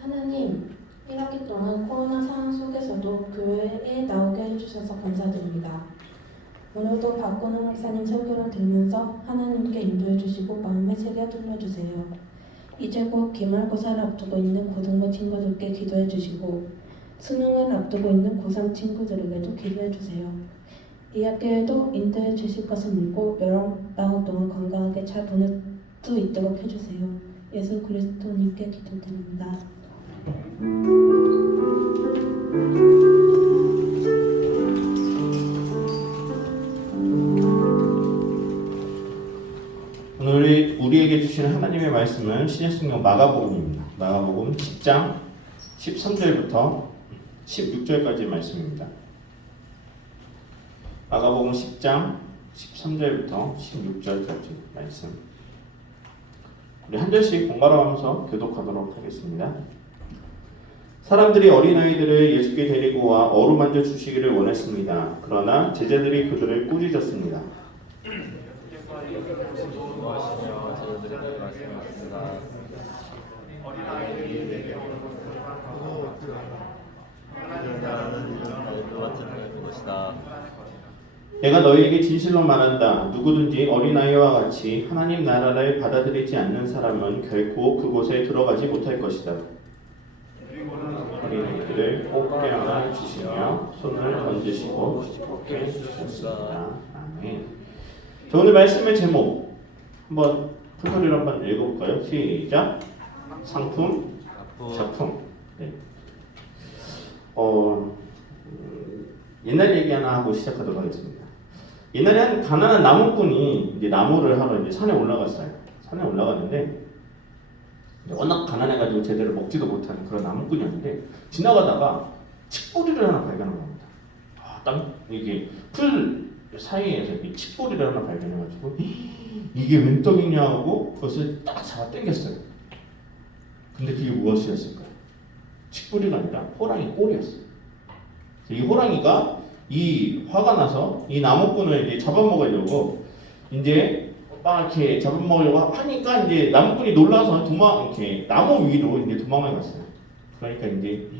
하나님, 1학기 동안 코로나 상황 속에서도 교회에 나오게 해주셔서 감사드립니다. 오늘도 박건우 목사님 설교를 들으면서 하나님께 인도해 주시고 마음의 세계 돌려주세요. 이제 곧 기말고사를 앞두고 있는 고등부 친구들께 기도해 주시고 수능을 앞두고 있는 고3 친구들에게도 기도해 주세요. 이 학교에도 인도해 주실 것을 믿고 방학 동안 건강하게 잘 보낼 수 있도록 해주세요. 예수 그리스도님께 기도드립니다. 오늘 우리에게 주시는 하나님의 말씀은 신약성경 마가복음입니다. 마가복음 10장 13절부터 16절까지의 말씀입니다. 마가복음 10장 13절부터 16절까지 말씀. 우리 한 절씩 번갈아 가면서 교독하도록 하겠습니다. 사람들이 어린아이들을 예수께 데리고 와 어루만져 주시기를 원했습니다. 그러나 제자들이 그들을 꾸짖었습니다. 내가 너희에게 진실로 말한다. 누구든지 어린아이와 같이 하나님 나라를 받아들이지 않는 사람은 결코 그곳에 들어가지 못할 것이다. 어린아이들을 꼭 껴안아 주시며 손을 던지시고 축복해 주셨습니다. 아멘. 자, 오늘 말씀의 제목 한번 풀소리로 한번 읽어볼까요? 시작. 상품, 작품. 네. 옛날 얘기 하나 하고 시작하도록 하겠습니다. 옛날에 한 가난한 나무꾼이 이제 나무를 하러 이제 산에 올라갔어요. 산에 올라갔는데 워낙 가난해가지고 제대로 먹지도 못하는 그런 나무꾼이었는데 지나가다가 칡뿌리를 하나 발견한 겁니다. 딱 이게 풀 사이에서 이 칡뿌리를 하나 발견해가지고 이게 웬 떡이냐 하고 그것을 딱 잡아 당겼어요. 근데 그게 무엇이었을까요? 칡뿌리가 아니라 호랑이 꼬리였어요. 이 호랑이가 이 화가 나서 이 나무꾼을 이제 잡아먹으려고 이제 막 이렇게 잡아먹으려고 하니까 이제 나무꾼이 놀라서 이렇게 나무 위로 이제 도망을 갔어요. 그러니까 이제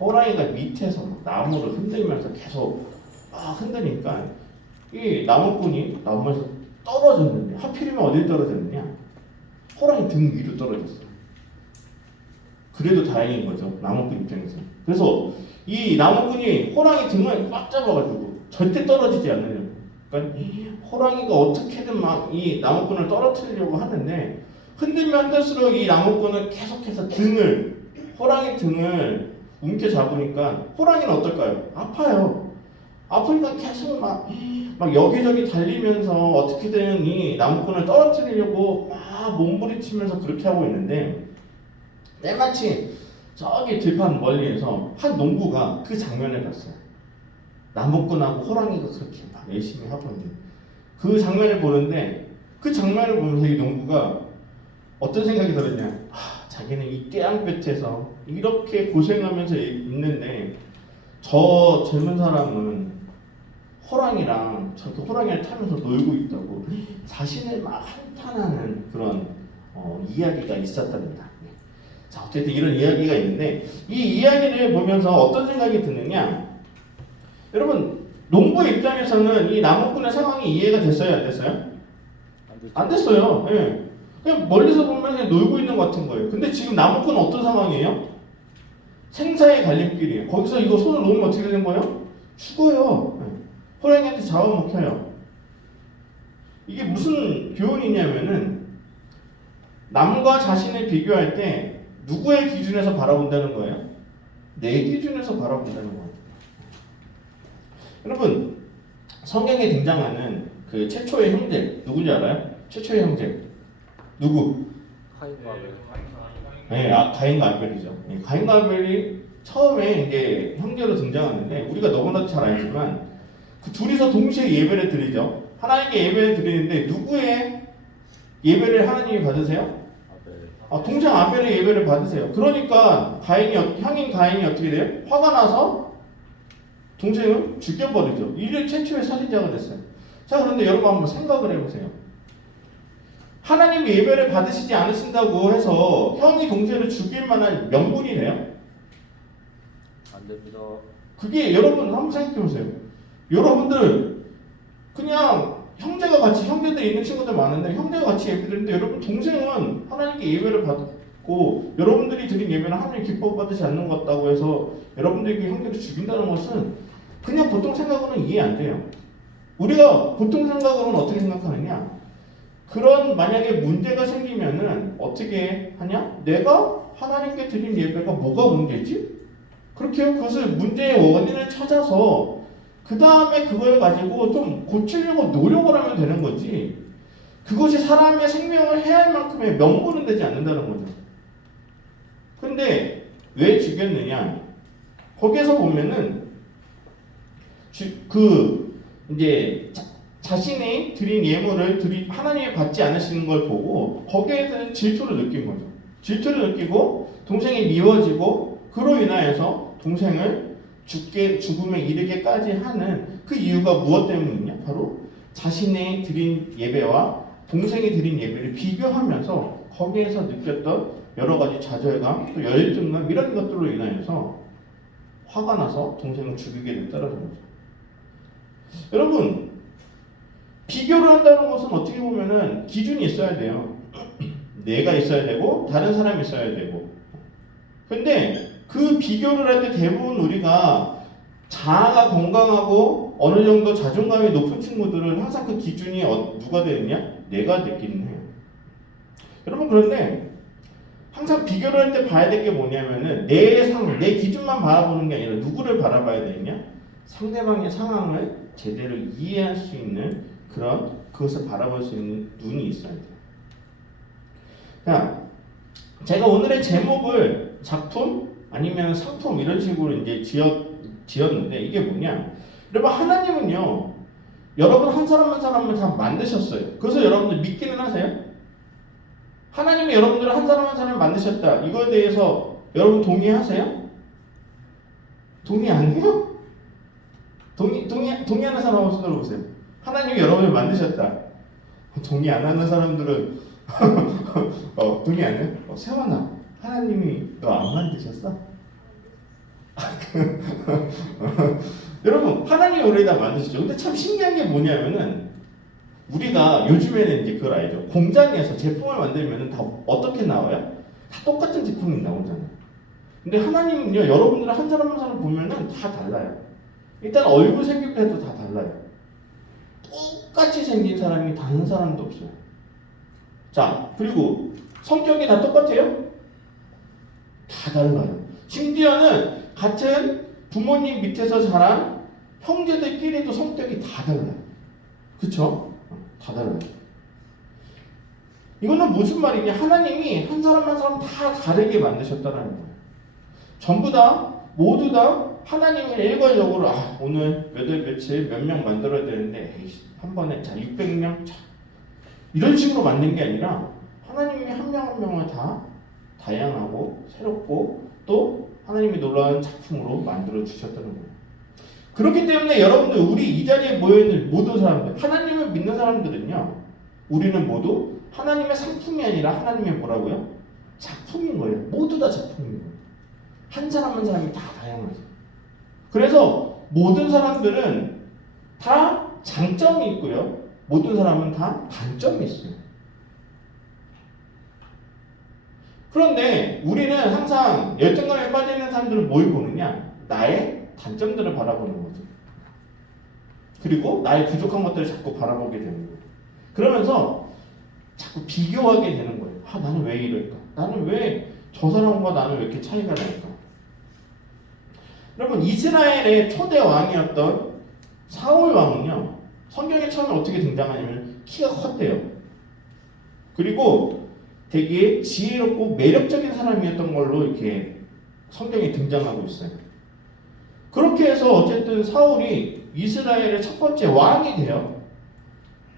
호랑이가 밑에서 나무를 흔들면서 계속 흔드니까 이 나무꾼이 나무에서 떨어졌는데 하필이면 어디 떨어졌느냐? 호랑이 등 위로 떨어졌어요. 그래도 다행인 거죠. 나무꾼 입장에서. 그래서 이 나무꾼이 호랑이 등을 꽉 잡아가지고 절대 떨어지지 않으려고. 그러니까 호랑이가 어떻게든 막 이 나무꾼을 떨어뜨리려고 하는데 흔들면 흔들수록 이 나무꾼은 계속해서 호랑이 등을 움켜 잡으니까 호랑이는 어떨까요? 아파요. 아프니까 계속 막 여기저기 달리면서 어떻게든 이 나무꾼을 떨어뜨리려고 막 몸부리치면서 그렇게 하고 있는데 때마침 저기 들판 멀리에서 한 농부가 그 장면을 봤어요. 나무꾼하고 호랑이가 그렇게 막 열심히 하고 있는데 그 장면을 보는데 그 장면을 보면서 이 농부가 어떤 생각이 들었냐? 자기는 이 떼양볕에서 이렇게 고생하면서 있는데 저 젊은 사람은 호랑이랑 저렇게 호랑이를 타면서 놀고 있다고 자신을 막 한탄하는 그런 이야기가 있었답니다. 자, 어쨌든 이런 이야기가 있는데 이 이야기를 보면서 어떤 생각이 드느냐? 여러분, 농부 입장에서는 이 나무꾼의 상황이 이해가 됐어요, 안 됐어요? 안 됐어요. 예. 그냥 멀리서 보면 그냥 놀고 있는 것 같은 거예요. 근데 지금 나무꾼은 어떤 상황이에요? 생사의 갈림길이에요. 거기서 이거 손을 놓으면 어떻게 되는 거예요? 죽어요. 예. 호랑이한테 잡아먹혀요. 이게 무슨 교훈이냐면은 남과 자신을 비교할 때 누구의 기준에서 바라본다는 거예요? 내 기준에서 바라본다는 거예요. 여러분, 성경에 등장하는 그 최초의 형제 누군지 알아요? 최초의 형제 누구? 가인과 아벨. 네, 가인과 아벨이죠. 네, 가인과 아벨이 처음에 이제 형제로 등장하는데 우리가 너무나도 잘 알지만 그 둘이서 동시에 예배를 드리죠. 하나님께 예배를 드리는데 누구의 예배를 하나님이 받으세요? 동생 아벨의 예배를 받으세요. 그러니까 형인 가인이 어떻게 돼요? 화가 나서 동생을 죽여버리죠. 인류 최초의 살인자가 됐어요. 자, 그런데 여러분 한번 생각을 해보세요. 하나님이 예배를 받으시지 않으신다고 해서 형이 동생을 죽일 만한 명분이 돼요? 안 됩니다. 그게 여러분 한번 생각해보세요. 여러분들 그냥 형제들 있는 친구들 많은데 형제가 같이 예배드리는데 여러분 동생은 하나님께 예배를 받고 여러분들이 드린 예배는 하나님 기뻐받으지 않는 것 같다고 해서 여러분들에게 형제를 죽인다는 것은 그냥 보통 생각으로는 이해 안 돼요. 우리가 보통 생각으로는 어떻게 생각하느냐? 그런 만약에 문제가 생기면은 어떻게 하냐? 내가 하나님께 드린 예배가 뭐가 문제지? 그렇게 그것을 문제의 원인을 찾아서 그 다음에 그걸 가지고 좀 고치려고 노력을 하면 되는 거지. 그것이 사람의 생명을 해할 만큼의 명분은 되지 않는다는 거죠. 근데 왜 죽였느냐? 거기에서 보면은 이제 자신이 드린 예물을 하나님이 받지 않으시는 걸 보고 거기에 대한 질투를 느낀 거죠. 질투를 느끼고 동생이 미워지고 그로 인하여서 동생을 죽음에 이르게까지 하는 그 이유가 무엇 때문이냐? 바로 자신의 드린 예배와 동생이 드린 예배를 비교하면서 거기에서 느꼈던 여러 가지 좌절감, 또 열등감 이런 것들로 인하여서 화가 나서 동생을 죽이게 됐다는 거죠. 여러분, 비교를 한다는 것은 어떻게 보면은 기준이 있어야 돼요. 내가 있어야 되고 다른 사람이 있어야 되고. 근데 그 비교를 할 때 대부분 우리가 자아가 건강하고 어느 정도 자존감이 높은 친구들은 항상 그 기준이 누가 되느냐? 내가 되기는 해요. 여러분, 그런데 항상 비교를 할 때 봐야 될 게 뭐냐면은 내 기준만 바라보는 게 아니라 누구를 바라봐야 되냐? 상대방의 상황을 제대로 이해할 수 있는 그것을 바라볼 수 있는 눈이 있어야 돼요. 자, 제가 오늘의 제목을 작품 아니면 상품 이런 식으로 이제 지었는데 이게 뭐냐? 여러분 하나님은요, 여러분 한 사람 한 사람을 다 만드셨어요. 그래서 여러분들 믿기는 하세요? 하나님이 여러분들을 한 사람 한 사람을 만드셨다. 이거에 대해서 여러분 동의하세요? 동의 안 해요? 동의하는 사람 한번 손 들어보세요. 하나님이 여러분을 만드셨다. 동의 안 하는 사람들은 동의 안 해요? 세원아, 하나님이 너 안 만드셨어? 여러분, 하나님이 우리를 다 만드셨죠. 근데 참 신기한 게 뭐냐면은 우리가 요즘에는 이제 그걸 알죠. 공장에서 제품을 만들면은 다 어떻게 나와요? 다 똑같은 제품이 나오잖아요. 근데 하나님은요, 여러분들 한 사람 한 사람 보면은 다 달라요. 일단 얼굴 생김새도 다 달라요. 똑같이 생긴 사람이 단 한 사람도 없어요. 자, 그리고 성격이 다 똑같아요? 다 달라요. 심지어는 같은 부모님 밑에서 자란 형제들끼리도 성격이 다 달라요. 그쵸? 다 달라요. 이거는 무슨 말이냐? 하나님이 한 사람 한 사람 다 다르게 만드셨다는 거예요. 전부 다, 모두 다 하나님이 일괄적으로 오늘 몇 월 며칠 몇 명 만들어야 되는데 한 번에 600명 이런 식으로 만든 게 아니라 하나님이 한 명 한 명을 다 다양하고 새롭고 또 하나님이 놀라운 작품으로 만들어 주셨다는 거예요. 그렇기 때문에 여러분들 우리 이 자리에 모여있는 모든 사람들, 하나님을 믿는 사람들은요, 우리는 모두 하나님의 상품이 아니라 하나님의 뭐라고요? 작품인 거예요. 모두 다 작품인 거예요. 한 사람 한 사람이 다 다양하죠. 그래서 모든 사람들은 다 장점이 있고요. 모든 사람은 다 단점이 있어요. 그런데 우리는 항상 열정감에 빠져있는 사람들은 뭘 보느냐? 나의 단점들을 바라보는 거죠. 그리고 나의 부족한 것들을 자꾸 바라보게 되는 거예요. 그러면서 자꾸 비교하게 되는 거예요. 나는 왜 이럴까? 나는 왜 저 사람과 나는 왜 이렇게 차이가 날까? 여러분, 이스라엘의 초대 왕이었던 사울 왕은요, 성경에 처음에 어떻게 등장하냐면 키가 컸대요. 그리고 되게 지혜롭고 매력적인 사람이었던 걸로 이렇게 성경에 등장하고 있어요. 그렇게 해서 어쨌든 사울이 이스라엘의 첫 번째 왕이 돼요.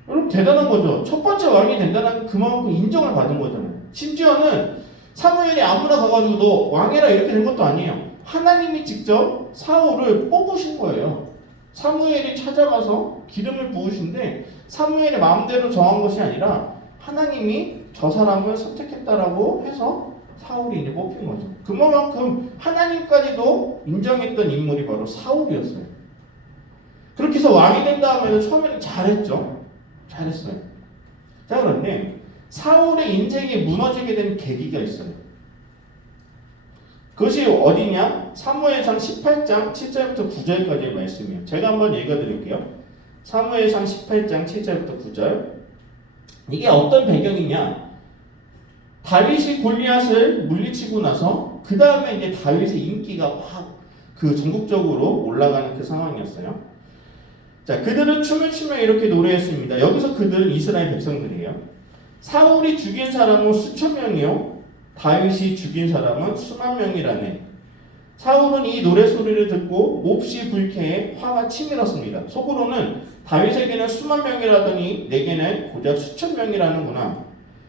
여러분 대단한 거죠. 첫 번째 왕이 된다는 그만큼 인정을 받은 거잖아요. 심지어는 사무엘이 아무나 가가지고 너 왕해라 이렇게 된 것도 아니에요. 하나님이 직접 사울을 뽑으신 거예요. 사무엘이 찾아가서 기름을 부으신데 사무엘의 마음대로 정한 것이 아니라 하나님이 저 사람을 선택했다라고 해서 사울이 이제 뽑힌 거죠. 그만큼 하나님까지도 인정했던 인물이 바로 사울이었어요. 그렇게 해서 왕이 된 다음에는 처음에는 잘했죠. 잘했어요. 자, 그런데 사울의 인생이 무너지게 된 계기가 있어요. 그것이 어디냐? 사무엘상 18장 7절부터 9절까지의 말씀이에요. 제가 한번 읽어드릴게요. 사무엘상 18장 7절부터 9절. 이게 어떤 배경이냐? 다윗이 골리앗을 물리치고 나서 그 다음에 이제 다윗의 인기가 확 전국적으로 올라가는 그 상황이었어요. 자, 그들은 춤을 추며 이렇게 노래했습니다. 여기서 그들은 이스라엘 백성들이에요. 사울이 죽인 사람은 수천 명이요, 다윗이 죽인 사람은 수만 명이라네. 사울은 이 노래 소리를 듣고 몹시 불쾌해 화가 치밀었습니다. 속으로는 다윗에게는 수만 명이라더니 내게는 고작 수천 명이라는구나.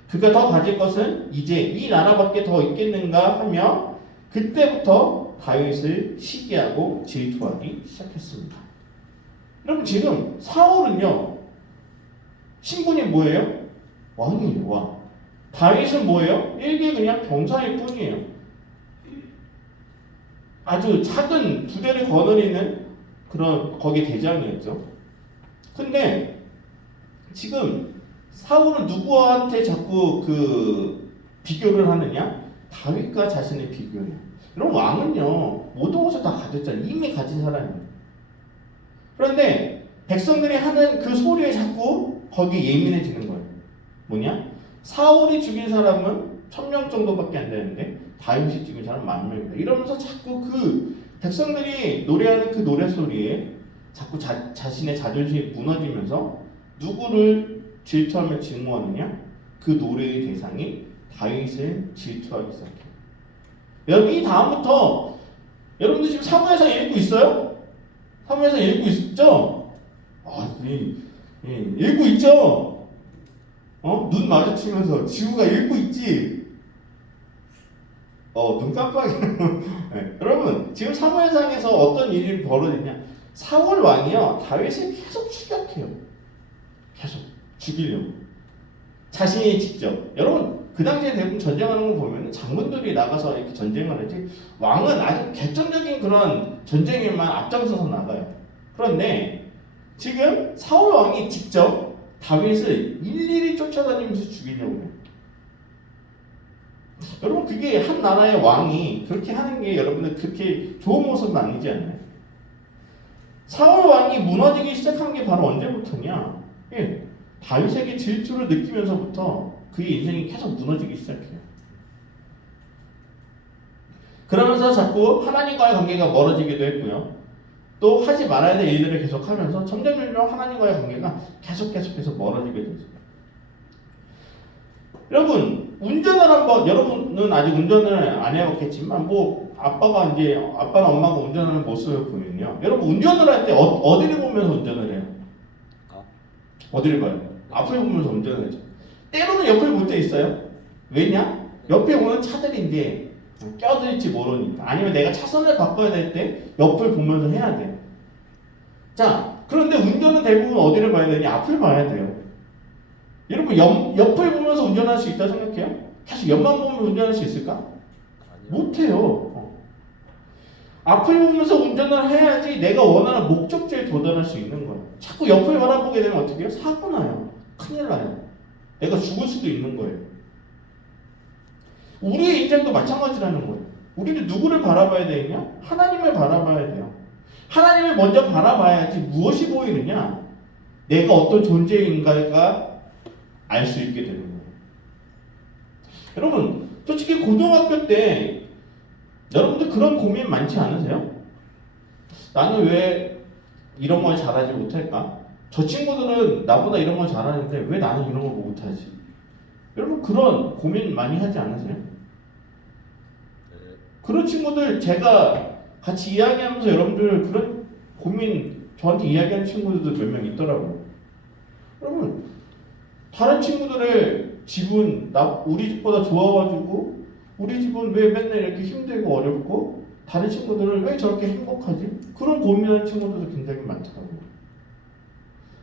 그가 더 가질 것은 이제 이 나라밖에 더 있겠는가 하며 그때부터 다윗을 시기하고 질투하기 시작했습니다. 여러분, 지금 사울은요, 신분이 뭐예요? 왕이에요, 왕. 다윗은 뭐예요? 일개 그냥 병사일 뿐이에요. 아주 작은 부대를 거느리는 그런 거기 대장이었죠. 근데 지금 사울은 누구한테 자꾸 비교를 하느냐? 다윗과 자신의 비교예요. 여러분, 왕은요, 모든 것을 다 가졌잖아요. 이미 가진 사람이에요. 그런데 백성들이 하는 그 소리에 자꾸 거기에 예민해지는 거예요. 뭐냐? 사울이 죽인 사람은 1000명 정도밖에 안 되는데 다윗이 지금 사람 10,000명이다. 이러면서 자꾸 그 백성들이 노래하는 그 노래 소리에 자꾸 자신의 자존심이 무너지면서 누구를 질투하며 증오하느냐? 그 노래의 대상이 다윗을 질투하기 시작해요. 여러분 이 다음부터 여러분들 지금 사무엘상 읽고 있어요? 사무엘상 읽고 있죠? 읽고 있죠? 눈 마주치면서 지우가 읽고 있지? 눈 깜빡이. 네. 여러분 지금 사무엘상에서 어떤 일이 벌어지냐? 사울 왕이요 다윗을 계속 추격해요. 계속 죽이려고. 자신이 직접. 여러분 그 당시에 대부분 전쟁하는 걸 보면 장군들이 나가서 이렇게 전쟁을 하지 왕은 아주 결정적인 그런 전쟁에만 앞장서서 나가요. 그런데 지금 사울 왕이 직접 다윗을 일일이 쫓아다니면서 죽이려고 해요. 여러분 그게 한 나라의 왕이 그렇게 하는 게 여러분들 그렇게 좋은 모습은 아니지 않나요? 사울 왕이 무너지기 시작한 게 바로 언제부터냐? 다윗에게 질투를 느끼면서부터 그의 인생이 계속 무너지기 시작해요. 그러면서 자꾸 하나님과의 관계가 멀어지기도 했고요. 또 하지 말아야 될 일들을 계속하면서 점점 하나님과의 관계가 계속 멀어지게 되죠. 여러분 운전을 한번 여러분은 아직 운전을 안 해봤겠지만 아빠나 엄마가 운전하는 모습을 보면요. 여러분 운전을 할 때 어디를 보면서 운전을 해요? 어디를 봐요? 앞을 보면서 운전을 하죠. 때로는 옆을 볼 때 있어요. 왜냐? 옆에 오는 차들인데 껴들지 모르니까. 아니면 내가 차선을 바꿔야 될 때 옆을 보면서 해야 돼. 자, 그런데 운전은 대부분 어디를 봐야 되냐? 앞을 봐야 돼요. 여러분 옆을 보면서 운전할 수 있다고 생각해요? 계속 옆만 보면 운전할 수 있을까? 아니요. 못해요. 앞을 보면서 운전을 해야지 내가 원하는 목적지에 도달할 수 있는 거예요. 자꾸 옆을 바라보게 되면 어떻게 해요? 사고 나요. 큰일 나요. 내가 죽을 수도 있는 거예요. 우리의 인생도 마찬가지라는 거예요. 우리는 누구를 바라봐야 되냐? 하나님을 바라봐야 돼요. 하나님을 먼저 바라봐야지 무엇이 보이느냐? 내가 어떤 존재인가가 알 수 있게 되는 거예요. 여러분, 솔직히 고등학교 때 여러분들 그런 고민 많지 않으세요? 나는 왜 이런 걸 잘하지 못할까? 저 친구들은 나보다 이런 걸 잘하는데 왜 나는 이런 걸 못하지? 여러분 그런 고민 많이 하지 않으세요? 그런 친구들 제가 같이 이야기하면서 여러분들 그런 고민 저한테 이야기하는 친구들도 몇 명 있더라고요. 여러분 다른 친구들의 집은 우리 집보다 좋아가지고 우리 집은 왜 맨날 이렇게 힘들고 어렵고 다른 친구들은 왜 저렇게 행복하지? 그런 고민하는 친구들도 굉장히 많더라고요.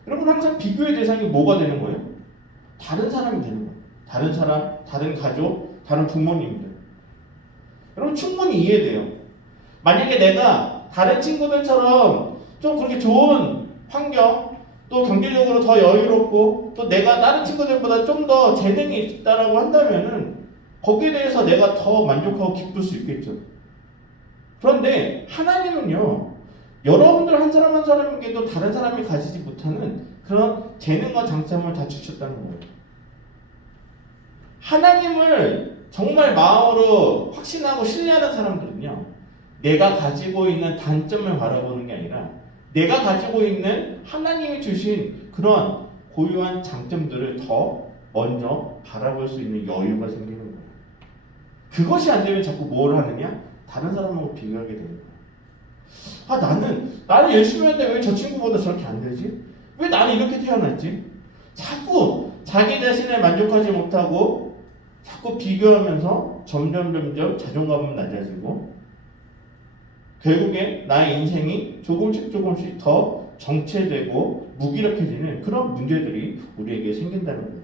여러분 항상 비교의 대상이 뭐가 되는 거예요? 다른 사람이 되는 거예요. 다른 사람, 다른 가족, 다른 부모님들. 여러분 충분히 이해돼요. 만약에 내가 다른 친구들처럼 좀 그렇게 좋은 환경, 또 경제적으로 더 여유롭고 또 내가 다른 친구들보다 좀 더 재능이 있다라고 한다면은 거기에 대해서 내가 더 만족하고 기쁠 수 있겠죠. 그런데 하나님은요, 여러분들 한 사람 한 사람에게도 다른 사람이 가지지 못하는 그런 재능과 장점을 다 주셨다는 거예요. 하나님을 정말 마음으로 확신하고 신뢰하는 사람들은요, 내가 가지고 있는 단점을 바라보는 게 아니라 내가 가지고 있는 하나님이 주신 그런 고유한 장점들을 더 먼저 바라볼 수 있는 여유가 생기는 거예요. 그것이 안 되면 자꾸 뭘 하느냐? 다른 사람하고 비교하게 되는 거예요. 나는 열심히 하는데 왜 저 친구보다 저렇게 안 되지? 왜 나는 이렇게 태어났지? 자꾸 자기 자신을 만족하지 못하고 자꾸 비교하면서 점점 자존감은 낮아지고 결국에 나의 인생이 조금씩 더 정체되고 무기력해지는 그런 문제들이 우리에게 생긴다는 거예요.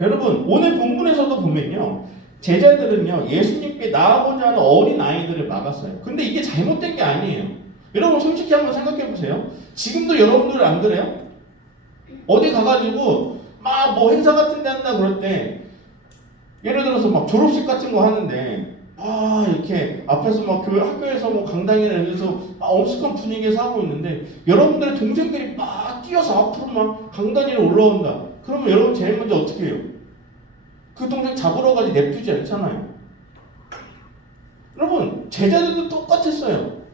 여러분 오늘 본문에서도 보면요, 제자들은요 예수님께 나아보자 하는 어린 아이들을 막았어요. 근데 이게 잘못된 게 아니에요. 여러분 솔직히 한번 생각해 보세요. 지금도 여러분들 안 그래요? 어디 가가지고 막 뭐 행사 같은 데 한다 그럴 때 예를 들어서 막 졸업식 같은 거 하는데 이렇게 앞에서 막 학교에서 뭐 강당이나 이래서 엄숙한 분위기에서 하고 있는데 여러분들의 동생들이 막 뛰어서 앞으로 막 강단 위로 올라온다. 그러면 여러분 제일 먼저 어떻게 해요? 그 동생 잡으러 가지 냅두지 않잖아요. 여러분 제자들도 똑같았어요.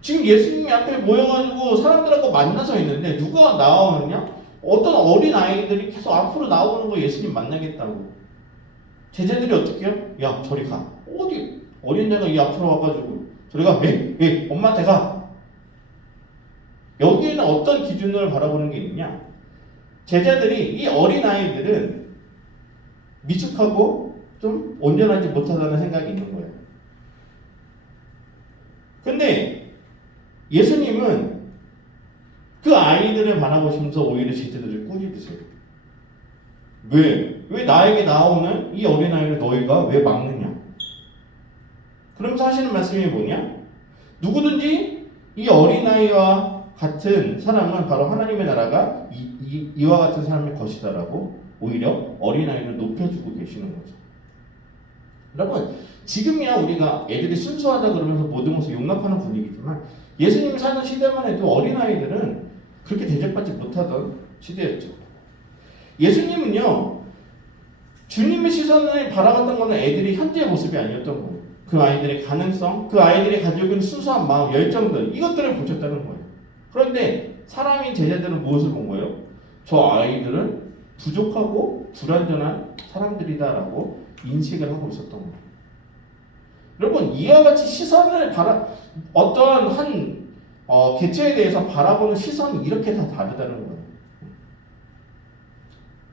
지금 예수님이 앞에 모여가지고 사람들하고 만나서 있는데 누가 나오느냐? 어떤 어린 아이들이 계속 앞으로 나오는 거 예수님 만나겠다고. 제자들이 어떻게 해요? 야 저리 가. 어디 어린 애가 이 앞으로 와가지고 저리 가. 왜 엄마한테 가. 여기에는 어떤 기준을 바라보는 게 있냐? 제자들이 이 어린 아이들은 미숙하고 좀 온전하지 못하다는 생각이 있는 거예요. 근데 예수님은 그 아이들을 바라보시면서 오히려 제자들을 꾸짖으세요. 왜 나에게 나오는 이 어린아이를 너희가 왜 막느냐? 그러면서 하시는 말씀이 뭐냐? 누구든지 이 어린아이와 같은 사람은 바로 하나님의 나라가 이와 같은 사람의 것이다라고 오히려 어린아이를 높여주고 계시는 거죠. 여러분 지금이야 우리가 애들이 순수하다 그러면서 모든 것을 용납하는 분위기지만 예수님이 살던 시대만 해도 어린아이들은 그렇게 대접받지 못하던 시대였죠. 예수님은요 주님의 시선을 바라봤던 것은 애들이 현재의 모습이 아니었던 거예요. 그 아이들의 가능성, 그 아이들이 가지고 있는 순수한 마음, 열정들 이것들을 보셨다는 거예요. 그런데 사람인 제자들은 무엇을 본 거예요? 저 아이들은 부족하고 불완전한 사람들이다라고 인식을 하고 있었던 거예요. 여러분 이와 같이 시선을 어떠한 한 개체에 대해서 바라보는 시선이 이렇게 다 다르다는 거예요.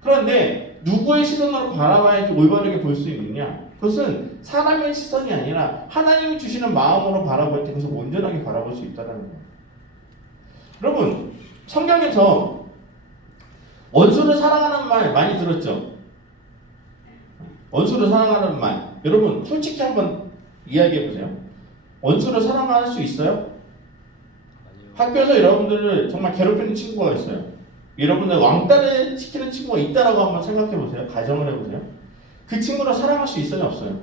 그런데 누구의 시선으로 바라봐야지 올바르게 볼 수 있느냐? 그것은 사람의 시선이 아니라 하나님이 주시는 마음으로 바라볼 때 그것을 온전하게 바라볼 수 있다는 거예요. 여러분 성경에서 원수를 사랑하는 말 많이 들었죠? 원수를 사랑하는 말 여러분 솔직히 한번 이야기해보세요. 원수를 사랑할 수 있어요? 아니요. 학교에서 여러분들을 정말 괴롭히는 친구가 있어요. 여러분들 왕따를 시키는 친구가 있다라고 한번 생각해보세요. 가정을 해보세요. 그 친구를 사랑할 수 있어요? 없어요?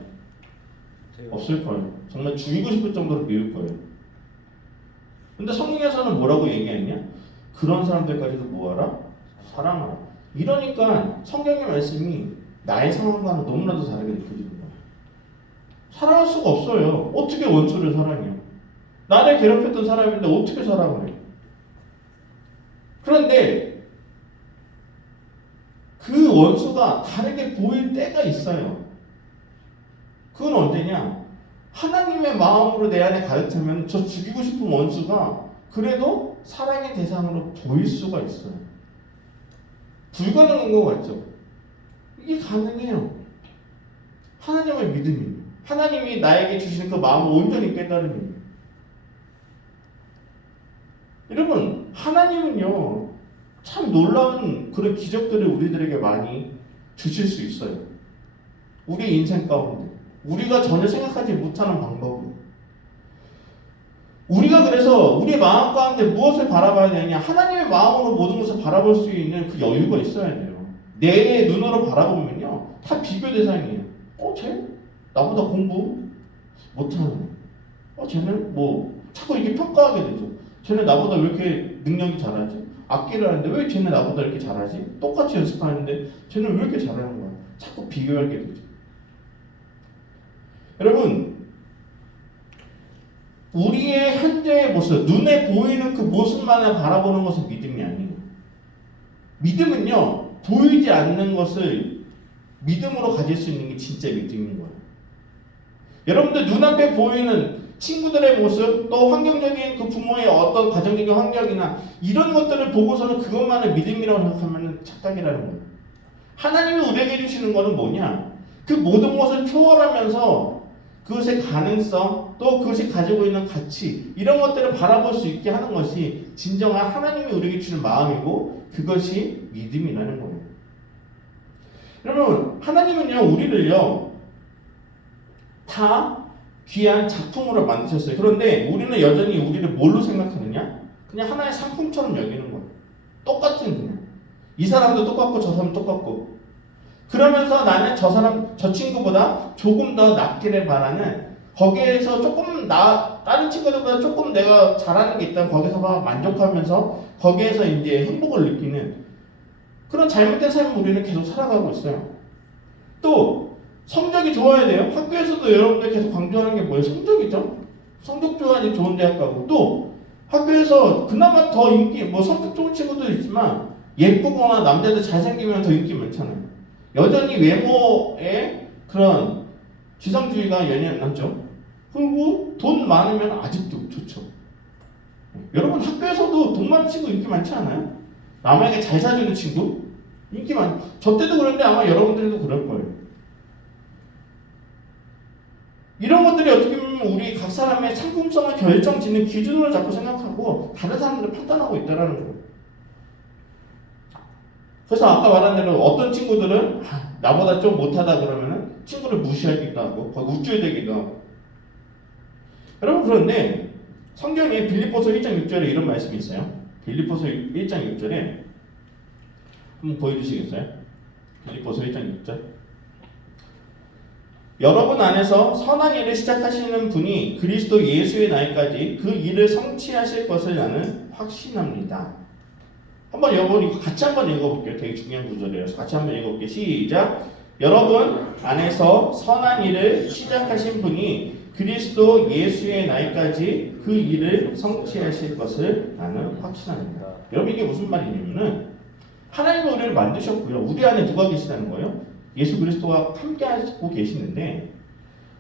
없을 거예요. 정말 죽이고 싶을 정도로 미울 거예요. 근데 성경에서는 뭐라고 얘기했냐? 그런 사람들까지도 뭐하라? 사랑하라. 이러니까 성경의 말씀이 나의 상황과는 너무나도 다르게 느껴지는 거예요. 사랑할 수가 없어요. 어떻게 원수를 사랑해요? 나를 괴롭혔던 사람인데 어떻게 사랑을 해요? 그런데 그 원수가 다르게 보일 때가 있어요. 그건 언제냐? 하나님의 마음으로 내 안에 가득 차면 저 죽이고 싶은 원수가 그래도 사랑의 대상으로 보일 수가 있어요. 불가능한 거 같죠? 이게 가능해요. 하나님의 믿음이 하나님이 나에게 주시는 그 마음을 온전히 깨달으면 여러분 하나님은요 참 놀라운 그런 기적들을 우리들에게 많이 주실 수 있어요. 우리 인생 가운데 우리가 전혀 생각하지 못하는 방법으로 우리가 그래서 우리 마음 가운데 무엇을 바라봐야 되느냐 하나님의 마음으로 모든 것을 바라볼 수 있는 그 여유가 있어야 돼요. 내 눈으로 바라보면요 다 비교 대상이에요. 쟤 나보다 공부 못하는 쟤는 뭐 자꾸 이렇게 평가하게 되죠. 쟤는 나보다 왜 이렇게 능력이 잘하지? 악기를 하는데 왜 쟤는 나보다 이렇게 잘하지? 똑같이 연습하는데 쟤는 왜 이렇게 잘하는 거야? 자꾸 비교하게 되죠. 여러분 우리의 현재의 모습, 눈에 보이는 그 모습만을 바라보는 것은 믿음이 아니에요. 믿음은요 보이지 않는 것을 믿음으로 가질 수 있는 게 진짜 믿음인 거예요. 여러분들 눈앞에 보이는 친구들의 모습, 또 환경적인 그 부모의 어떤 가정적인 환경이나 이런 것들을 보고서는 그것만을 믿음이라고 생각하면 착각이라는 거예요. 하나님이 우리에게 주시는 것은 뭐냐? 그 모든 것을 초월하면서 그것의 가능성, 또 그것이 가지고 있는 가치 이런 것들을 바라볼 수 있게 하는 것이 진정한 하나님이 우리에게 주는 마음이고 그것이 믿음이라는 거예요. 여러분 하나님은요 우리를요 다 귀한 작품으로 만드셨어요. 그런데 우리는 여전히 우리를 뭘로 생각하느냐? 그냥 하나의 상품처럼 여기는 거예요. 똑같은 그냥 이 사람도 똑같고 저 사람도 똑같고 그러면서 나는 저 친구보다 조금 더 낫기를 바라는 거기에서 조금 다른 친구들보다 조금 내가 잘하는 게 있다면 거기서 막 만족하면서 거기에서 이제 행복을 느끼는 그런 잘못된 삶을 우리는 계속 살아가고 있어요. 또 성적이 좋아야 돼요. 학교에서도 여러분들 계속 강조하는 게 뭐예요? 성적이죠. 성적 좋아야지 좋은 대학 가고, 또 학교에서 그나마 더 인기, 뭐 성격 좋은 친구도 있지만 예쁘거나 남자들 잘생기면 더 인기 많잖아요. 여전히 외모에 그런 지상주의가 연연하죠. 그리고 돈 많으면 아직도 좋죠. 여러분 학교에서도 돈 많은 친구 인기 많지 않아요? 남에게 잘 사주는 친구? 인기 많. 저 때도 그랬는데 아마 여러분들도 그럴 거예요. 이런 것들이 어떻게 보면 우리 각 사람의 상품성을 결정짓는 기준으로 자꾸 생각하고 다른 사람들을 판단하고 있다는 거예요. 그래서 아까 말한 대로 어떤 친구들은 나보다 좀 못하다 그러면은 친구를 무시하기도 하고 거기 우쭐대기도 하고. 여러분 그런데 성경에 빌립보서 1장 6절에 이런 말씀이 있어요. 빌립보서 1장 6절에 한번 보여주시겠어요? 빌립보서 1장 6절. 여러분 안에서 선한 일을 시작하시는 분이 그리스도 예수의 날까지 그 일을 성취하실 것을 나는 확신합니다. 한번 여러분 이거 같이 한번 읽어볼게요. 되게 중요한 구절이라서 같이 한번 읽어볼게요. 시작. 여러분 안에서 선한 일을 시작하신 분이 그리스도 예수의 날까지 그 일을 성취하실 것을 나는 확신합니다. 여러분 이게 무슨 말이냐면은 하나님이 우리를 만드셨고요. 우리 안에 누가 계시다는 거예요? 예수 그리스도와 함께 하고 계시는데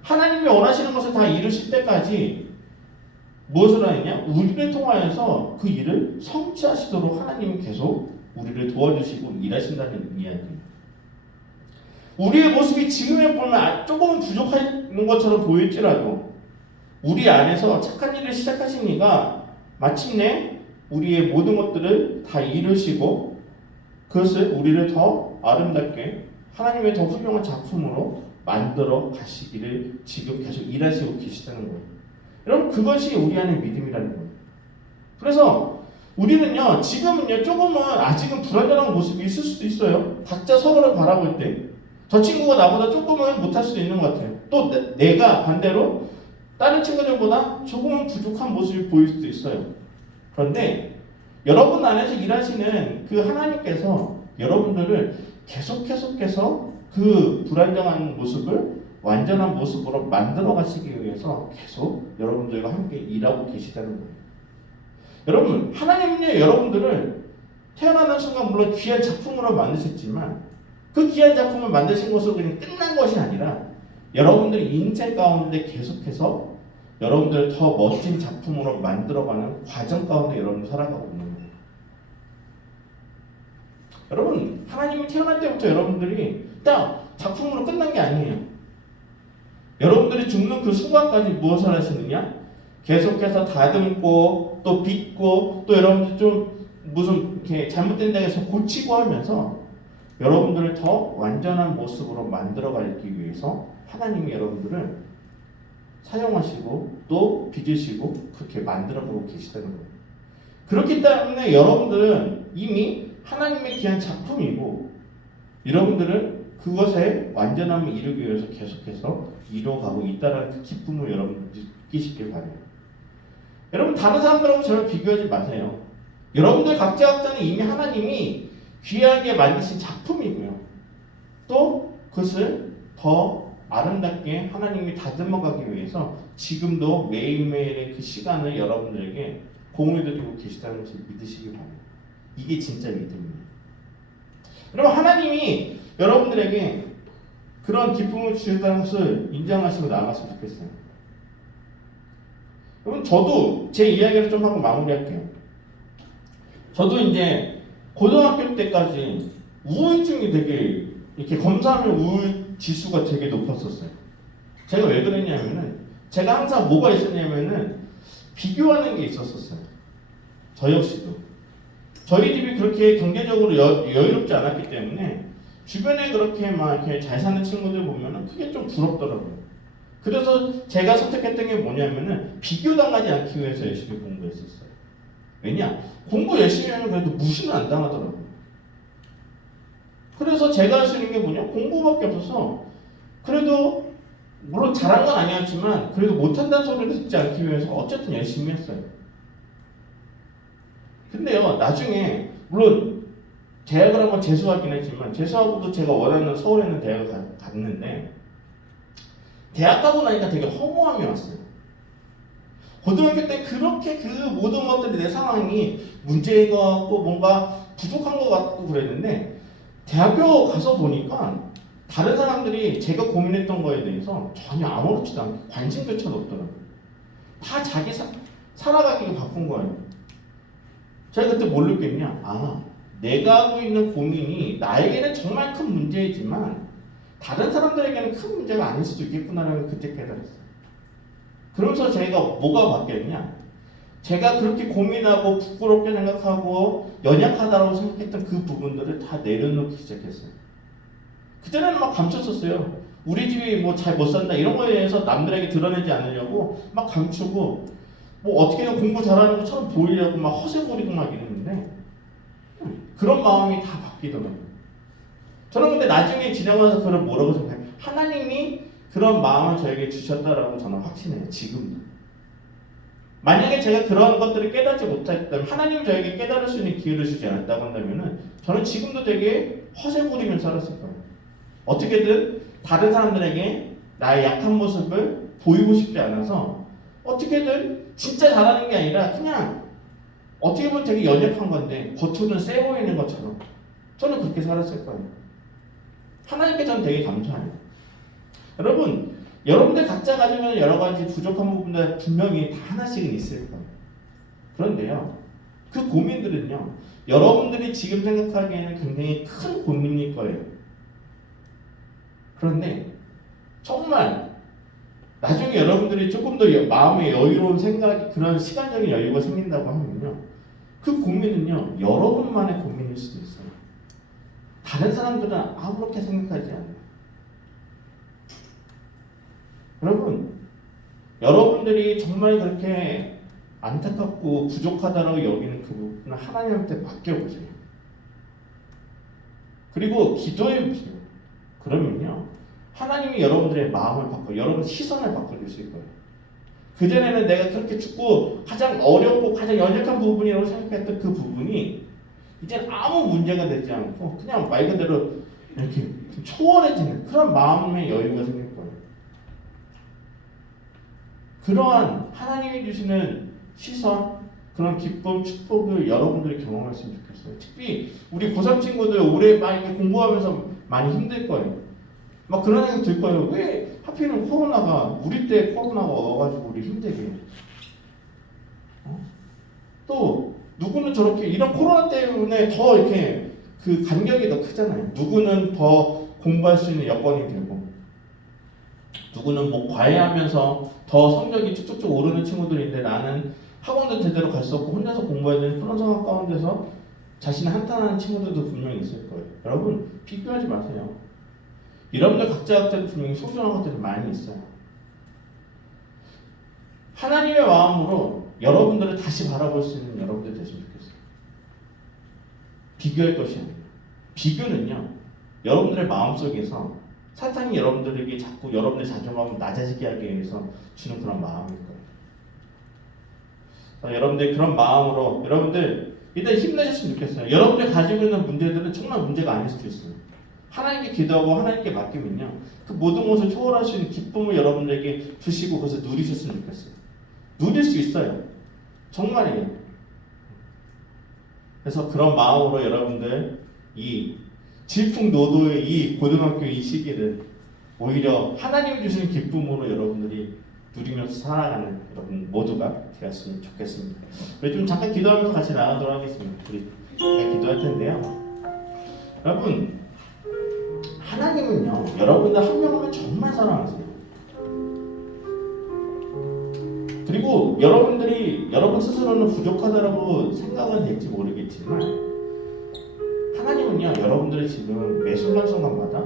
하나님이 원하시는 것을 다 이루실 때까지 무엇을 하느냐? 우리를 통하여서 그 일을 성취하시도록 하나님이 계속 우리를 도와주시고 일하신다는 이야기입니다. 우리의 모습이 지금에 보면 조금 부족한 것처럼 보일지라도 우리 안에서 착한 일을 시작하신 이가 마침내 우리의 모든 것들을 다 이루시고 그것을 우리를 더 아름답게 하나님의 더 훌륭한 작품으로 만들어 가시기를 지금 계속 일하시고 계시다는 거예요. 여러분 그것이 우리 안의 믿음이라는 거예요. 그래서 우리는요 지금은요 조금은 아직은 불완전한 모습이 있을 수도 있어요. 각자 서로를 바라볼 때 저 친구가 나보다 조금은 못할 수도 있는 것 같아요. 또 내가 반대로 다른 친구들보다 조금은 부족한 모습이 보일 수도 있어요. 그런데 여러분 안에서 일하시는 그 하나님께서 여러분들을 계속해서 그 불안정한 모습을 완전한 모습으로 만들어 가시기 위해서 계속 여러분들과 함께 일하고 계시다는 거예요. 여러분 하나님은요 여러분들을 태어나는 순간 물론 귀한 작품으로 만드셨지만 그 귀한 작품을 만드신 것으로 그냥 끝난 것이 아니라 여러분들이 인생 가운데 계속해서 여러분들을 더 멋진 작품으로 만들어가는 과정 가운데 여러분들 살아가고 있는 거예요. 여러분 하나님이 태어날 때부터 여러분들이 딱 작품으로 끝난 게 아니에요. 여러분들이 죽는 그 순간까지 무엇을 하시느냐? 계속해서 다듬고 또 빚고 또 여러분들 좀 무슨 이렇게 잘못된 데에서 고치고 하면서 여러분들을 더 완전한 모습으로 만들어가기 위해서 하나님이 여러분들을 사용하시고 또 빚으시고 그렇게 만들어가고 계시다는 거예요. 그렇기 때문에 여러분들은 이미 하나님의 귀한 작품이고 여러분들은 그것에 완전함을 이루기 위해서 계속해서 이뤄가고 있다는 그 기쁨을 여러분들 느끼시길 바라요. 여러분 다른 사람들하고 저를 비교하지 마세요. 여러분들 각자는 이미 하나님이 귀하게 만드신 작품이고요. 또 그것을 더 아름답게 하나님이 다듬어가기 위해서 지금도 매일매일의 그 시간을 여러분들에게 공을 들이고 계시다는 것을 믿으시기 바랍니다. 이게 진짜 믿음이에요. 여러분 하나님이 여러분들에게 그런 기쁨을 주셨다는 것을 인정하시고 나아갔으면 좋겠어요. 여러분 저도 제 이야기를 좀 하고 마무리할게요. 저도 이제 고등학교 때까지 우울증이 되게 이렇게 검사하면 우울 지수가 되게 높았었어요. 제가 왜 그랬냐면은 제가 항상 뭐가 있었냐면은 비교하는 게 있었어요. 저 역시도 저희 집이 그렇게 경제적으로 여유롭지 않았기 때문에 주변에 그렇게 막 이렇게 잘 사는 친구들 보면은 그게 좀 부럽더라고요. 그래서 제가 선택했던 게 뭐냐면은 비교당하지 않기 위해서 열심히 공부했었어요. 왜냐? 공부 열심히 하면 그래도 무시는 안 당하더라고요. 그래서 제가 할 수 있는 게 뭐냐? 공부밖에 없어서 그래도 물론 잘한 건 아니었지만 그래도 못한다는 소리를 듣지 않기 위해서 어쨌든 열심히 했어요. 근데요 나중에 물론 대학을 한번 재수하긴 했지만 재수하고도 제가 원하는 서울에 있는 대학을 갔는데 대학 가고 나니까 되게 허무함이 왔어요. 고등학교 때 그렇게 그 모든 것들이 내 상황이 문제인 것 같고 뭔가 부족한 것 같고 그랬는데 대학교 가서 보니까 다른 사람들이 제가 고민했던 거에 대해서 전혀 아무렇지도 않게 관심조차도 없더라고요. 다 자기 살아가기가 바쁜 거예요. 제가 그때 뭘 느꼈냐? 내가 하고 있는 고민이 나에게는 정말 큰 문제이지만 다른 사람들에게는 큰 문제가 아닐 수도 있겠구나라는 걸 그때 깨달았어요. 그러면서 제가 뭐가 바뀌었냐? 제가 그렇게 고민하고 부끄럽게 생각하고 연약하다고 생각했던 그 부분들을 다 내려놓기 시작했어요. 그때는 막 감췄었어요. 우리 집이 뭐 잘 못 산다 이런 거에 대해서 남들에게 드러내지 않으려고 막 감추고 뭐 어떻게든 공부 잘하는 것처럼 보이려고 막 허세 부리고 막 이랬는데 그런 마음이 다 바뀌더라고요. 저는 근데 나중에 지나가서 그걸 뭐라고 생각해요? 하나님이 그런 마음을 저에게 주셨다라고 저는 확신해요. 지금도. 만약에 제가 그런 것들을 깨닫지 못했다면 하나님이 저에게 깨달을 수 있는 기회를 주지 않았다고 한다면 저는 지금도 되게 허세 부리면서 살았을 거예요. 어떻게든 다른 사람들에게 나의 약한 모습을 보이고 싶지 않아서 어떻게든 진짜 잘하는 게 아니라 그냥 어떻게 보면 되게 연약한 건데 겉으로는 세 보이는 것처럼 저는 그렇게 살았을 거예요. 하나님께 저는 되게 감사해요. 여러분, 여러분들 각자 가지고 있는 여러 가지 부족한 부분들 분명히 다 하나씩은 있을 거예요. 그런데요, 그 고민들은요, 여러분들이 지금 생각하기에는 굉장히 큰 고민일 거예요. 그런데 정말 나중에 여러분들이 조금 더 마음의 여유로운 생각이 그런 시간적인 여유가 생긴다고 하면요, 그 고민은요, 여러분만의 고민일 수도 있어요. 다른 사람들은 아무렇게 생각하지 않아요. 여러분, 여러분들이 정말 그렇게 안타깝고 부족하다고 여기는 그 부분은 하나님한테 맡겨보세요. 그리고 기도해보세요. 그러면요, 하나님이 여러분들의 마음을 바꿔, 여러분 시선을 바꿔주실 거예요. 그전에는 내가 그렇게 죽고 가장 어렵고 가장 연약한 부분이라고 생각했던 그 부분이 이제는 아무 문제가 되지 않고 그냥 말 그대로 이렇게 초월해지는 그런 마음의 여유가 생길 거예요. 그러한 하나님이 주시는 시선, 그런 기쁨, 축복을 여러분들이 경험했으면 좋겠어요. 특히 우리 고3 친구들 올해 막 이렇게 공부하면서 많이 힘들 거예요. 막 그런 생각 들 거예요. 왜 하필이면 코로나가 우리 때 코로나가 와가지고 우리 힘들게 해요? 또 누구는 저렇게 이런 코로나 때문에 더 이렇게 그 간격이 더 크잖아요. 누구는 더 공부할 수 있는 여건이 되고 누구는 뭐 과외하면서 더 성적이 쭉쭉쭉 오르는 친구들인데 나는 학원도 제대로 갈 수 없고 혼자서 공부해야 되는 그런 상황 가운데서 자신을 한탄하는 친구들도 분명히 있을 거예요. 여러분 비교하지 마세요. 여러분들 각자한테도 분명히 소중한 것들이 많이 있어요. 하나님의 마음으로 여러분들을 다시 바라볼 수 있는 여러분들 됐으면 좋겠어요. 비교할 것이 아니에요. 비교는요, 여러분들의 마음속에서 사탄이 여러분들에게 자꾸 여러분의 자존감을 낮아지게 하기 위해서 주는 그런 마음일 거예요. 여러분들 그런 마음으로 여러분들 일단 힘내셨으면 좋겠어요. 여러분들 가지고 있는 문제들은 정말 문제가 아닐 수도 있어요. 하나님께 기도하고 하나님께 맡기면요, 그 모든 것을 초월할 수 있는 기쁨을 여러분들에게 주시고 그것을 누리셨으면 좋겠어요. 누릴 수 있어요. 정말이에요. 그래서 그런 마음으로 여러분들 이 질풍노도의 이 고등학교 이 시기를 오히려 하나님이 주시는 기쁨으로 여러분들이 누리면서 살아가는 여러분 모두가 되었으면 좋겠습니다. 우리 좀 잠깐 기도하면서 같이 나가도록 하겠습니다. 우리 기도할 텐데요. 여러분, 하나님은요, 여러분들 한 명을 정말 사랑하세요. 그리고 여러분들이 여러분 스스로는 부족하다고 생각은 될지 모르겠지만 하나님은요, 여러분들이 지금 매 순간순간마다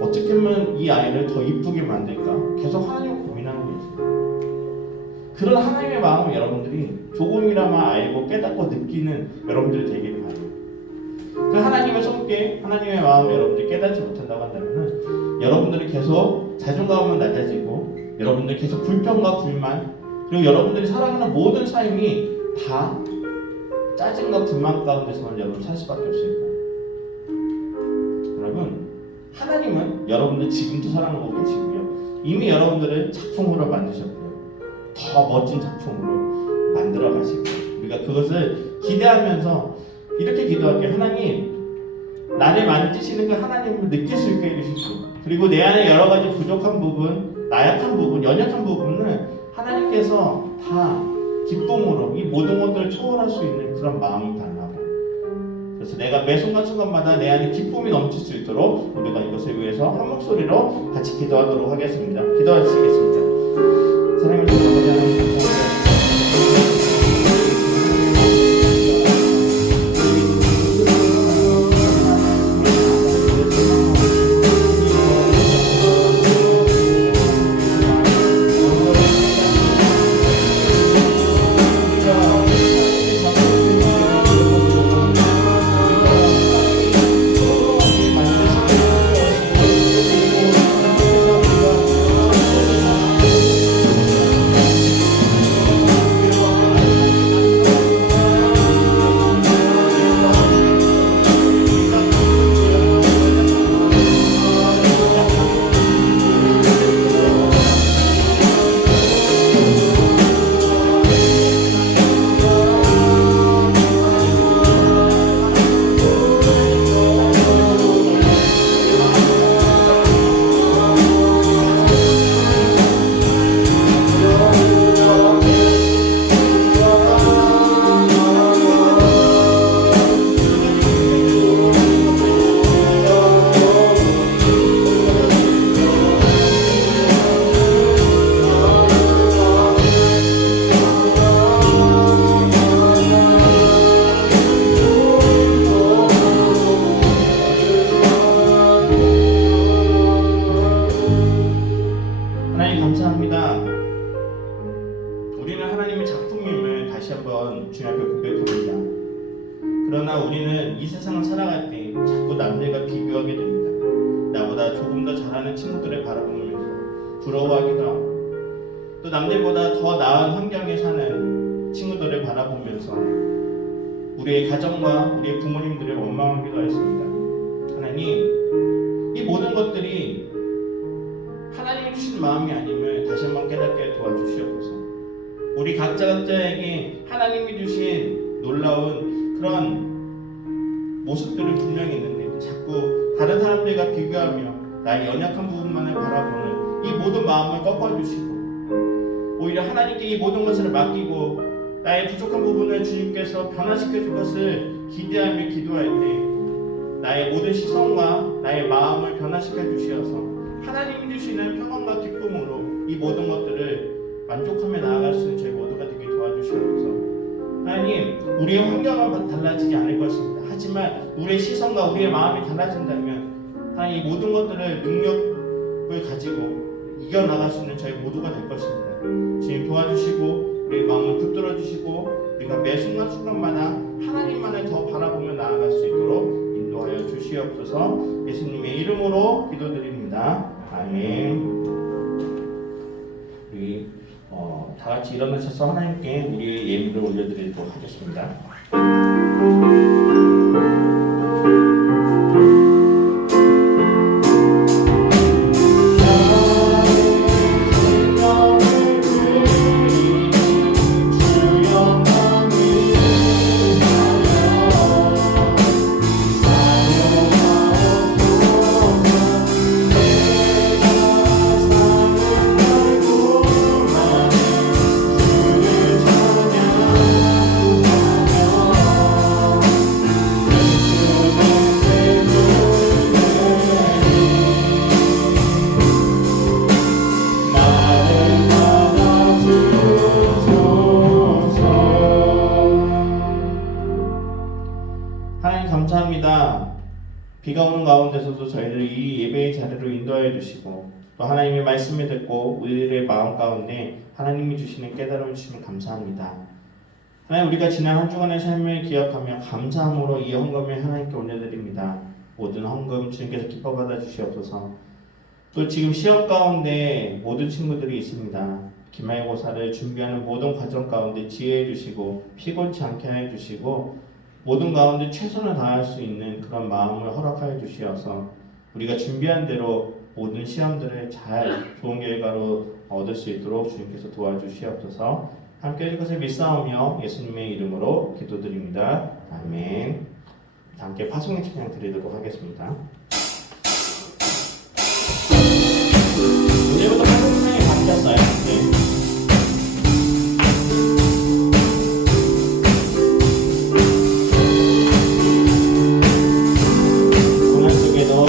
어떻게 하면 이 아이를 더 이쁘게 만들까 계속 하나님을 고민하고 계세요. 그런 하나님의 마음을 여러분들이 조금이나마 알고 깨닫고 느끼는 여러분들이 되기를 바라요. 그 하나님의 손길, 하나님의 마음을 여러분들이 깨닫지 못한다고 한다면 여러분들이 계속 자존감은 낮아지고 여러분들이 계속 불평과 불만 그리고 여러분들이 살아가는 모든 삶이 다 짜증과 불만 가운데서만 여러분 살 수밖에 없을 거예요. 여러분들 지금도 사랑하고 계시고요. 이미 여러분들은 작품으로 만드셨고요. 더 멋진 작품으로 만들어 가시고요. 우리가 그것을 기대하면서 이렇게 기도할게요. 하나님, 나를 만지시는 그 하나님을 느낄 수 있게 해주시고, 그리고 내 안에 여러 가지 부족한 부분, 나약한 부분, 연약한 부분을 하나님께서 다 기쁨으로 이 모든 것들을 초월할 수 있는 그런 마음을 달라고. 그래서 내가 매 순간순간마다 내 안에 기쁨이 넘칠 수 있도록 우리가 이것을 위해서 한 목소리로 같이 기도하도록 하겠습니다. 기도하시겠습니다. 사랑하는 아버지 하나님, 하나님 감사합니다. 우리는 하나님의 작품임을 다시 한번 주님 앞에 고백합니다. 그러나 우리는 이 세상을 살아갈 때 자꾸 남들과 비교하게 됩니다. 나보다 조금 더 잘하는 친구들을 바라보면서 부러워하기도 하고, 또 남들보다 더 나은 환경에 사는 친구들을 바라보면서 우리의 가정과 우리의 부모님들을 원망하기도 했습니다. 하나님, 이 모든 것들이 하나님이 주신 마음이 아님을 다시 한번 깨닫게 도와주시옵소서. 우리 각자에게 하나님이 주신 놀라운 그런 모습들은 분명히 있는데 자꾸 다른 사람들과 비교하며 나의 연약한 부분만을 바라보는 이 모든 마음을 꺾어주시고, 오히려 하나님께 이 모든 것을 맡기고 나의 부족한 부분을 주님께서 변화시켜 줄 것을 기대하며 기도할 때 나의 모든 시선과 나의 마음을 변화시켜 주시어서 하나님이 주시는 평안과 기쁨으로 이 모든 것들을 만족하며 나아갈 수 있는 저희 모두가 되게 도와주시옵소서. 하나님, 우리의 환경은 달라지지 않을 것입니다. 하지만 우리의 시선과 우리의 마음이 달라진다면 하나님, 이 모든 것들을 능력을 가지고 이겨나갈 수 있는 저희 모두가 될 것입니다. 주님 도와주시고 우리의 마음을 붙들어 주시고 우리가 매 순간순간마다 하나님만을 더 바라보며 나아갈 수 있도록 인도하여 주시옵소서. 예수님의 이름으로 기도드립니다. 아멘. 우리 다 같이 일어나셔서 하나님께 우리의 예물을 올려드리도록 하겠습니다. 하나님 감사합니다. 비가 오는 가운데서도 저희를 이 예배의 자리로 인도하여 주시고 또 하나님의 말씀을 듣고 우리들의 마음 가운데 하나님이 주시는 깨달음을 주시면 감사합니다. 하나님, 우리가 지난 한 주간의 삶을 기억하며 감사함으로 이 헌금을 하나님께 올려드립니다. 모든 헌금 주님께서 기뻐 받아 주시옵소서. 또 지금 시험 가운데 모든 친구들이 있습니다. 기말고사를 준비하는 모든 과정 가운데 지혜해 주시고 피곤치 않게 해 주시고 모든 가운데 최선을 다할 수 있는 그런 마음을 허락하여 주시어서 우리가 준비한 대로 모든 시험들을 잘 좋은 결과로 얻을 수 있도록 주님께서 도와주시옵소서. 함께 해줄 것을 믿사오며 예수님의 이름으로 기도드립니다. 아멘. 함께 파송의 찬양 드리도록 하겠습니다. 오늘부터 파송의 찬양이 바뀌었어요. 네. 고난 속에도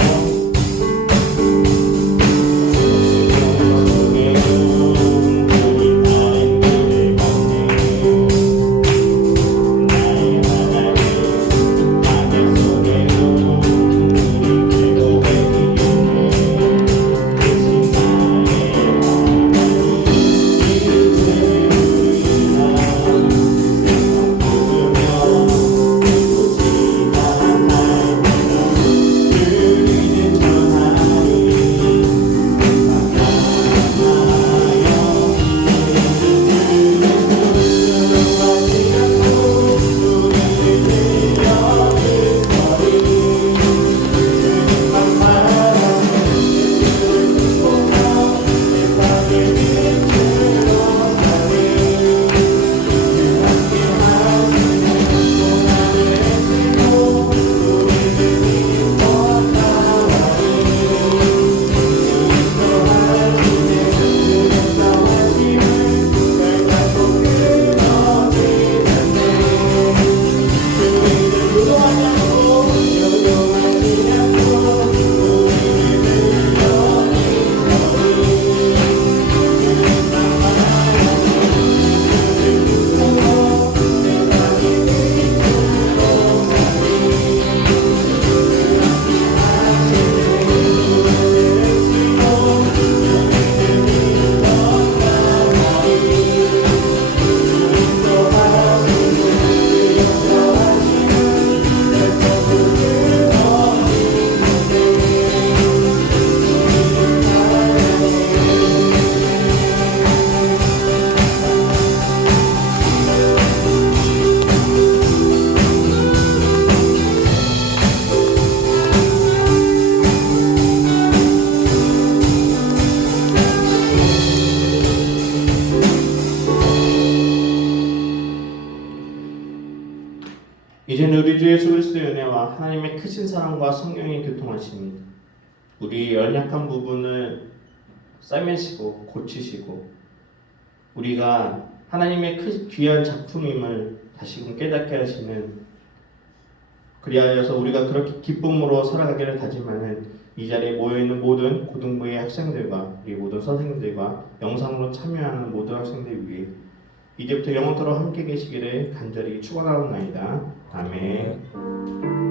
이제는 우리 주 예수 그리스도의 은혜와 하나님의 크신 사랑과 성령의 교통하심이 우리의 연약한 부분을 싸매시고 고치시고 우리가 하나님의 귀한 작품임을 다시금 깨닫게 하시는, 그리하여서 우리가 그렇게 기쁨으로 살아가기를 다짐하는 이 자리에 모여있는 모든 고등부의 학생들과 우리 모든 선생님들과 영상으로 참여하는 모든 학생들 위해 이제부터 영원토록 함께 계시기를 간절히 축원하옵나이다. 아멘.